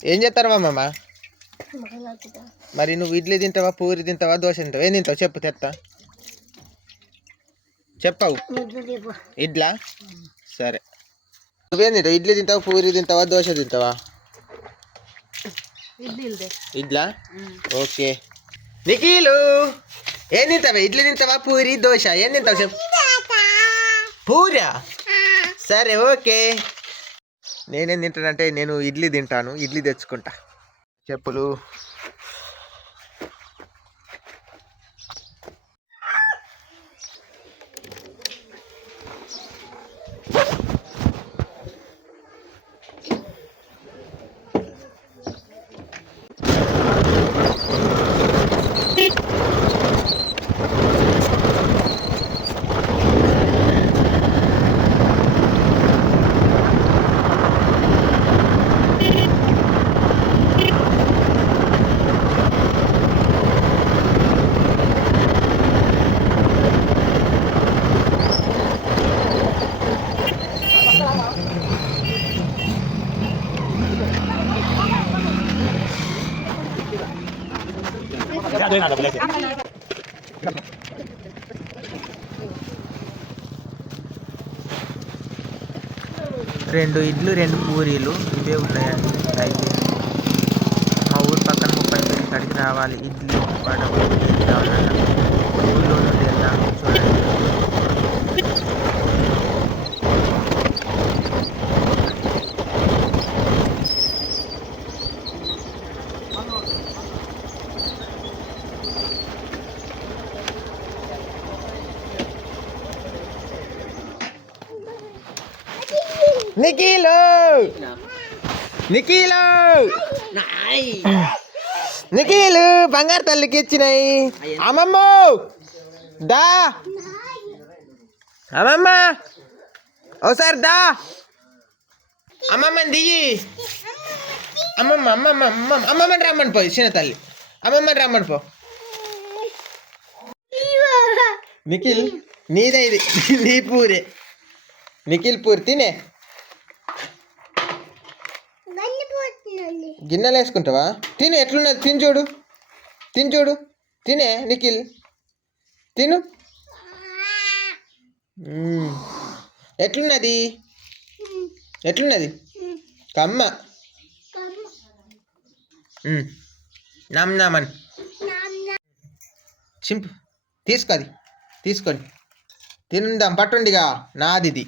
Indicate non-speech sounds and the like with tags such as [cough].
ఏం చేస్తారు మామ? మరి నువ్వు ఇడ్లీ తింటావా పూరి తింటావా దోశ తింటావా? ఏం తింటావు? చెప్పు తెత్తా. చెప్పవు. ఇడ్లా సరే. నువ్వేం తింటావు? ఇడ్లీ తింటావా పూరి తింటావా దోశ తింటావా? ఇడ్లా? ఓకే. నిఖిలు ఏం తింటావా? ఇడ్లీ తింటావా పూరి దోశ? ఏం తింటావు? చెప్పు. పూరా సరే ఓకే. నేనేం తింటానంటే నేను ఇడ్లీ తింటాను ఇడ్లీ తెచ్చుకుంటా. చెప్పులు. రెండు ఇడ్లు రెండు పూరీలు ఇవే ఉన్నాయండి. అయితే మా ఊరు పక్కన ముప్పై తొమ్మిది కడికి రావాలి. ఇడ్లీ వడ ఏది కావాలన్నా. నిఖిలు నిఖిలు నిఖిలు బంగారు తల్లికి ఇచ్చినాయి. అమ్మమ్మ! దా! అమ్మమ్మ! ఒకసారి దా! అమ్మమ్మని దిగి. అమ్మమ్మ అమ్మమ్మ అమ్మమ్మ అమ్మమ్మని రమ్మని పో చిన్న తల్లి. అమ్మమ్మని రమ్మని పో. నిఖిల్ నీదే ఇది. [laughs] నీ పూరే. నిఖిల్ పూరి గిన్నెలు వేసుకుంటావా? తిని ఎట్లున్నది? తిని చూడు. తిని చూడు. తినే నిఖిల్? తిను. ఎట్లున్నది? ఎట్లున్నది? కమ్మ. నమ్నామని నమ్ నమన్. చింపు. తీసుకోది తీసుకొని తిందాం పట్టుండిగా. నాది ఇది